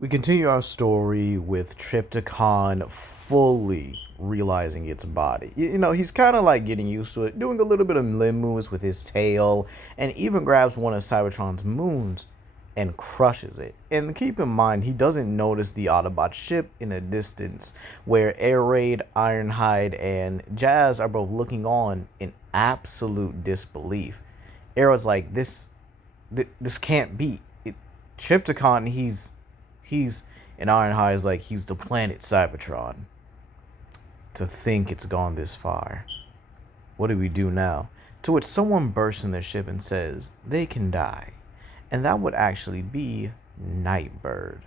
We continue our story with Trypticon fully realizing its body. He's kind of like getting used to it, doing a little bit of limb moves with his tail, and even grabs one of Cybertron's moons and crushes it. And keep in mind, he doesn't notice the Autobot ship in the distance, where Air Raid, Ironhide, and Jazz are both looking on in absolute disbelief. Arrow's like, this can't be. Trypticon, he's and Ironhide is like, he's the planet Cybertron. To think it's gone this far. What do we do now? To which someone bursts in their ship and says they can die. And that would actually be Nightbird.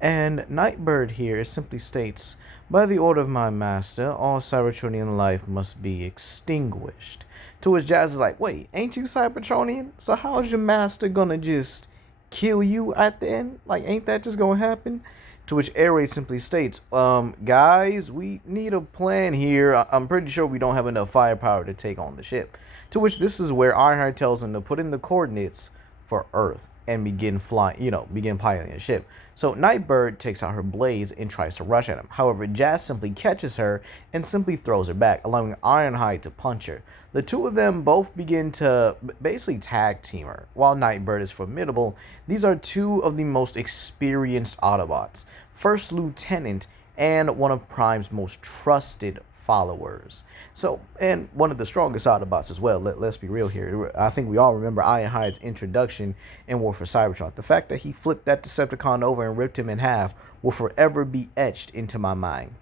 And Nightbird here simply states, by the order of my master, all Cybertronian life must be extinguished. To which Jazz is like, wait, ain't you Cybertronian? So how's your master gonna just kill you at the end? Like, ain't that just gonna happen? To which Airway simply states, guys, we need a plan here. I'm pretty sure we don't have enough firepower to take on the ship. To which this is where Ironheart tells him to put in the coordinates for Earth and begin piloting the ship. So Nightbird takes out her blades and tries to rush at him. However, Jazz simply catches her and simply throws her back, allowing Ironhide to punch her. The two of them both begin to basically tag team her. While Nightbird is formidable, these are two of the most experienced Autobots. First Lieutenant and one of Prime's most trusted followers. So, and one of the strongest Autobots as well. Let's be real here. I think we all remember Ironhide's introduction in War for Cybertron. The fact that he flipped that Decepticon over and ripped him in half will forever be etched into my mind.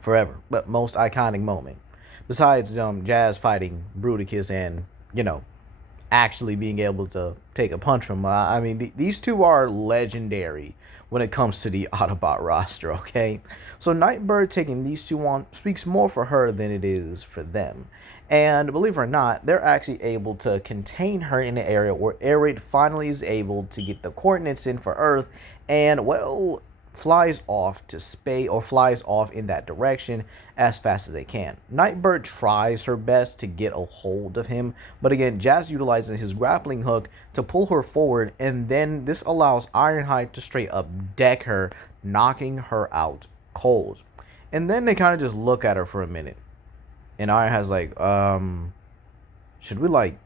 Forever. But most iconic moment. Besides Jazz fighting Bruticus and, actually being able to take a punch from him. I mean, these two are legendary when it comes to the Autobot roster, okay? So Nightbird taking these two on speaks more for her than it is for them. And believe it or not, they're actually able to contain her in the area where Air Raid finally is able to get the coordinates in for Earth and, well, flies off in that direction as fast as they can. Nightbird tries her best to get a hold of him, but again, Jazz utilizes his grappling hook to pull her forward, and then this allows Ironhide to straight up deck her, knocking her out cold. And then they kind of just look at her for a minute, and Ironhide's like, should we like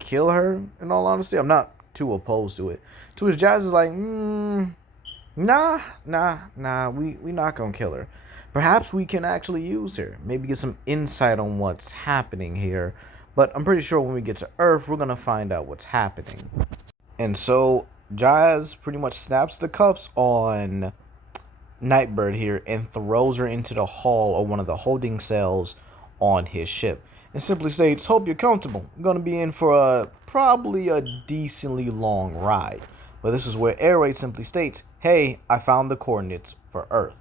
kill her? In all honesty, I'm not too opposed to it. To which Jazz is like, Nah, we not gonna kill her. Perhaps we can actually use her. Maybe get some insight on what's happening here. But I'm pretty sure when we get to Earth, we're gonna find out what's happening. And so Jazz pretty much snaps the cuffs on Nightbird here and throws her into the hull or one of the holding cells on his ship. And simply states, hope you're comfortable. I'm gonna be in for probably a decently long ride. But this is where Air Raid simply states, hey, I found the coordinates for Earth.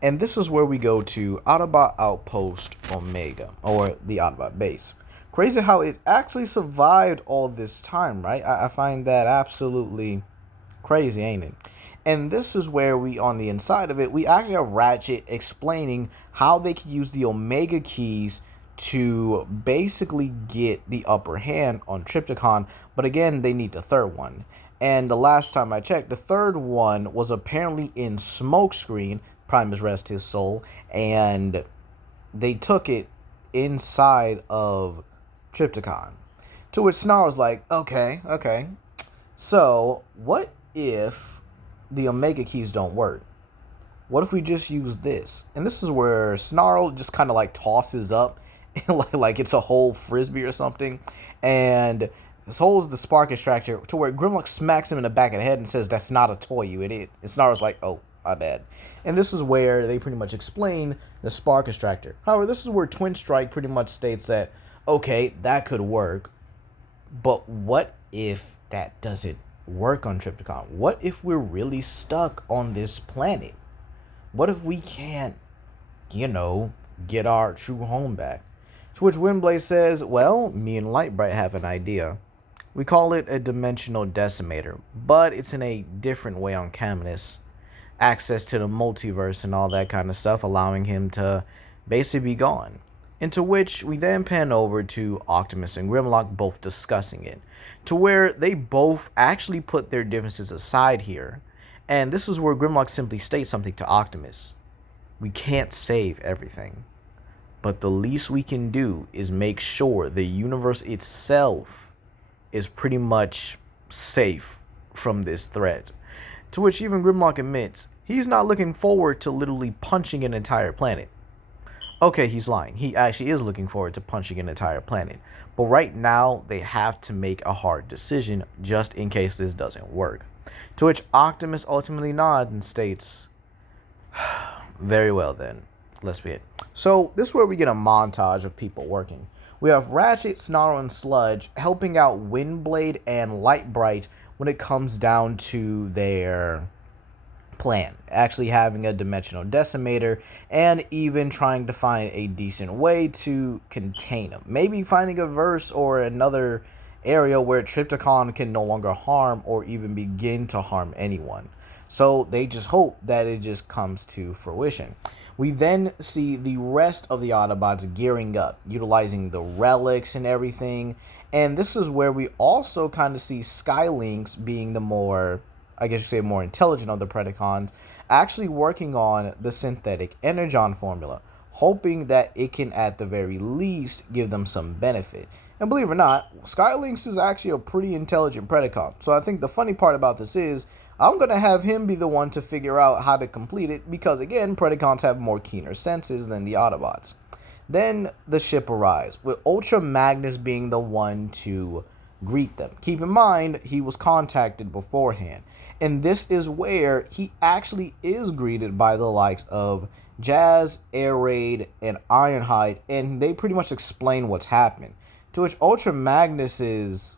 And this is where we go to Autobot Outpost Omega, or the Autobot base. Crazy how it actually survived all this time, right? I find that absolutely crazy, ain't it? And this is where we, on the inside of it, we actually have Ratchet explaining how they can use the Omega keys to basically get the upper hand on Trypticon. But again, they need the third one. And the last time I checked, the third one was apparently in Smokescreen, Primus rest his soul, and they took it inside of Trypticon. To which Snarl's like, okay. So, what if the Omega keys don't work? What if we just use this? And this is where Snarl just kind of like tosses up like it's a whole frisbee or something, and this holds the spark extractor to where Grimlock smacks him in the back of the head and says, that's not a toy, you idiot. And Snarl's like, oh, my bad. And this is where they pretty much explain the spark extractor. However, this is where Twin Strike pretty much states that, okay, that could work, but what if that doesn't work on Trypticon? What if we're really stuck on this planet? What if we can't, get our true home back? To which Windblade says, well, me and Lightbright have an idea. We call it a dimensional decimator, but it's in a different way on Caminus. Access to the multiverse and all that kind of stuff, allowing him to basically be gone. Into which we then pan over to Optimus and Grimlock both discussing it, to where they both actually put their differences aside here And this is where Grimlock simply states something to Optimus. We can't save everything, but the least we can do is make sure the universe itself is pretty much safe from this threat. To which even Grimlock admits he's not looking forward to literally punching an entire planet. Okay, he's lying. He actually is looking forward to punching an entire planet. But right now, they have to make a hard decision just in case this doesn't work. To which Optimus ultimately nods and states, very well then, let's be it. So this is where we get a montage of people working. We have Ratchet, Snarl, and Sludge helping out Windblade and Lightbright when it comes down to their plan, actually having a dimensional decimator and even trying to find a decent way to contain them. Maybe finding a verse or another area where Trypticon can no longer harm or even begin to harm anyone. So they just hope that it just comes to fruition. We then see the rest of the Autobots gearing up, utilizing the relics and everything. And this is where we also kind of see Skylynx being the more, I guess you say, more intelligent of the Predacons, actually working on the synthetic energon formula, hoping that it can at the very least give them some benefit. And believe it or not, Skylynx is actually a pretty intelligent Predacon. So I think the funny part about this is I'm going to have him be the one to figure out how to complete it because, again, Predacons have more keener senses than the Autobots. Then the ship arrives, with Ultra Magnus being the one to greet them. Keep in mind, he was contacted beforehand. And this is where he actually is greeted by the likes of Jazz, Air Raid, and Ironhide, and they pretty much explain what's happened. To which Ultra Magnus is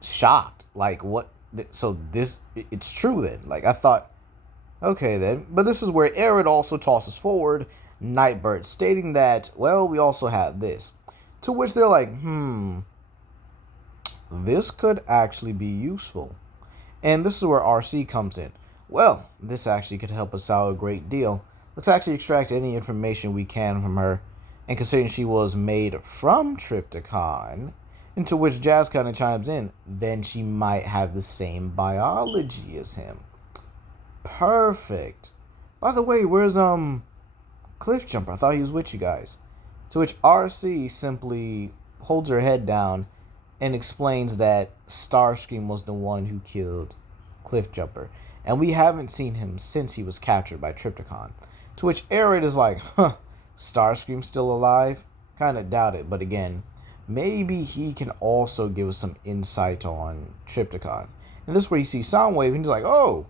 shocked. Like, what? So this, it's true then. Like, I thought, okay then. But this is where Air Raid also tosses forward Nightbird, stating that, well, we also have this. To which they're like, this could actually be useful. And this is where RC comes in. Well, this actually could help us out a great deal. Let's actually extract any information we can from her. And considering she was made from Trypticon, into which Jazz kind of chimes in, then she might have the same biology as him. Perfect. By the way, where's Cliffjumper? I thought he was with you guys. To which RC simply holds her head down and explains that Starscream was the one who killed Cliffjumper. And we haven't seen him since he was captured by Trypticon. To which Air Raid is like, Starscream's still alive? Kind of doubt it, but again, maybe he can also give us some insight on Trypticon. And this is where you see Soundwave, and he's like, oh,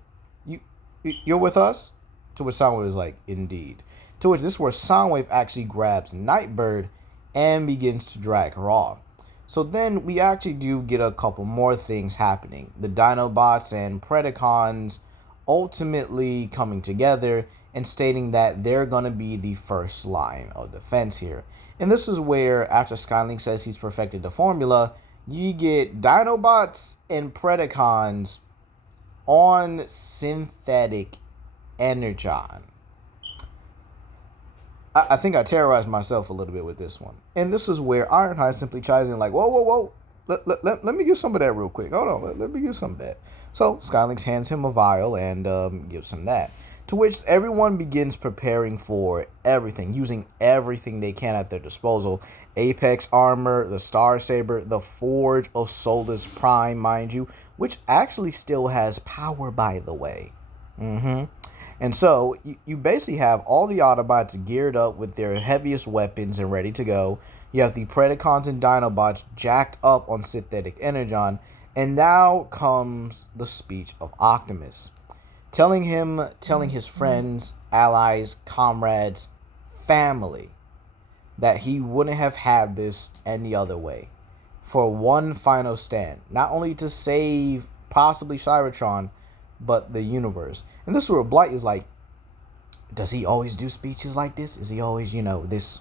you're with us? To which Soundwave is like, indeed. To which this is where Soundwave actually grabs Nightbird and begins to drag her off. So then we actually do get a couple more things happening. The Dinobots and Predacons ultimately coming together and stating that they're going to be the first line of defense here. And this is where, after Skylynx says he's perfected the formula, you get Dinobots and Predacons on synthetic energon. I think I terrorized myself a little bit with this one. And this is where Ironhide simply chimes in like, whoa. Let me get some of that real quick. Hold on, let me get some of that. So Skylynx hands him a vial and gives him that. To which everyone begins preparing for everything, using everything they can at their disposal. Apex armor, the Star Saber, the Forge of Solus Prime, mind you, which actually still has power, by the way. And so you basically have all the Autobots geared up with their heaviest weapons and ready to go. You have the Predacons and Dinobots jacked up on synthetic energon. And now comes the speech of Optimus, telling his friends, allies, comrades, family, that he wouldn't have had this any other way. For one final stand, not only to save possibly Cybertron, but the universe. And this is where Blight is like, does he always do speeches like this? Is he always, this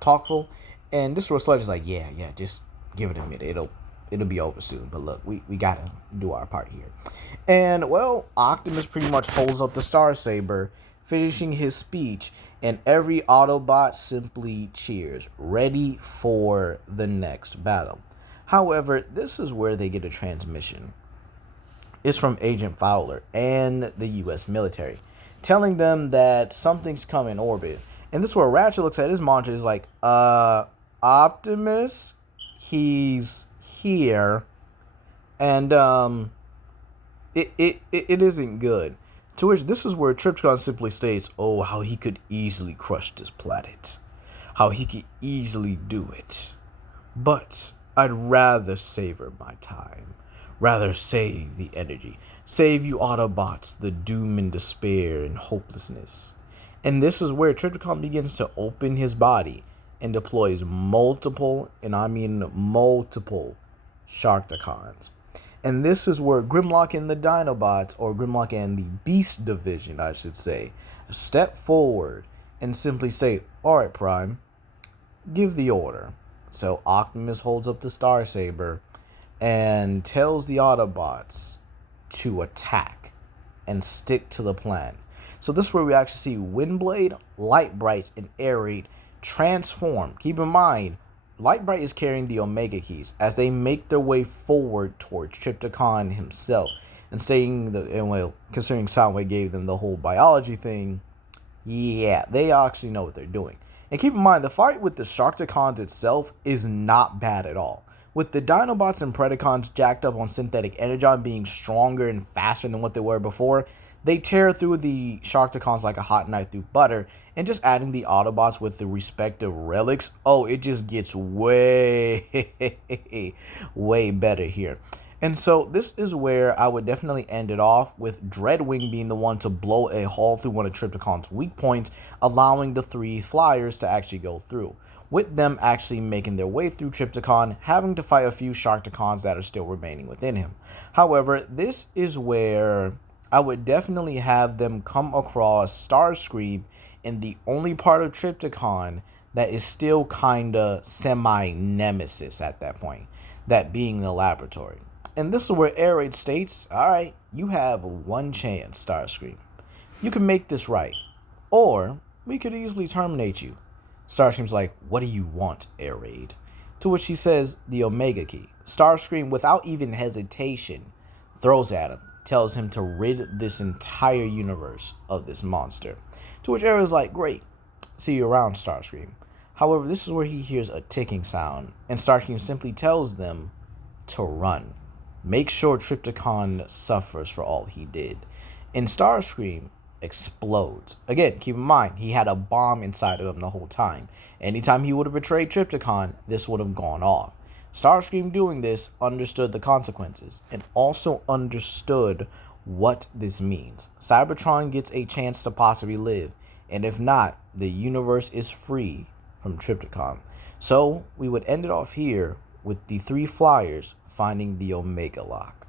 talkful? And this is where Sludge is like, yeah, just give it a minute. It'll be over soon. But look, we gotta do our part here. And, well, Optimus pretty much holds up the Star Saber, finishing his speech, and every Autobot simply cheers, ready for the next battle. However, this is where they get a transmission. is from Agent Fowler and the U.S. military, telling them that something's come in orbit. And this is where Ratchet looks at his monitor, is like, Optimus, he's here, and it isn't good. To which this is where Trypticon simply states, oh, how he could easily crush this planet, how he could easily do it, but I'd rather savor my time, rather save the energy, save you Autobots the doom and despair and hopelessness. And this is where Trypticon begins to open his body and deploys multiple, and I mean multiple, Sharkticons. And this is where Grimlock and the Dinobots, or Grimlock and the Beast Division, I should say, step forward and simply say, alright, Prime, give the order. So Optimus holds up the Starsaber and tells the Autobots to attack and stick to the plan. So this is where we actually see Windblade, Lightbright, and Air Raid transform. Keep in mind, Lightbright is carrying the Omega Keys as they make their way forward towards Trypticon himself. And saying considering Soundwave gave them the whole biology thing, yeah, they actually know what they're doing. And keep in mind, the fight with the Sharkticons itself is not bad at all. With the Dinobots and Predacons jacked up on synthetic energon being stronger and faster than what they were before, they tear through the Sharkticons like a hot knife through butter, and just adding the Autobots with the respective relics, oh, it just gets way, way better here. And so this is where I would definitely end it off, with Dreadwing being the one to blow a hole through one of Trypticon's weak points, allowing the 3 flyers to actually go through, with them actually making their way through Trypticon, having to fight a few Sharkticons that are still remaining within him. However, this is where I would definitely have them come across Starscream in the only part of Trypticon that is still kinda semi-nemesis at that point, that being the laboratory. And this is where Air Raid states, alright, you have one chance, Starscream. You can make this right, or we could easily terminate you. Starscream's like, what do you want, Air Raid? To which he says, the Omega Key. Starscream, without even hesitation, throws at him, tells him to rid this entire universe of this monster. To which Arrow's like, great, see you around, Starscream. However, this is where he hears a ticking sound, and Starscream simply tells them to run. Make sure Trypticon suffers for all he did. And Starscream explodes. Again, keep in mind, he had a bomb inside of him the whole time. Anytime he would have betrayed Trypticon, this would have gone off. Starscream doing this understood the consequences, and also understood what this means. Cybertron gets a chance to possibly live, and if not, the universe is free from Trypticon. So we would end it off here with the 3 flyers finding the Omega Lock.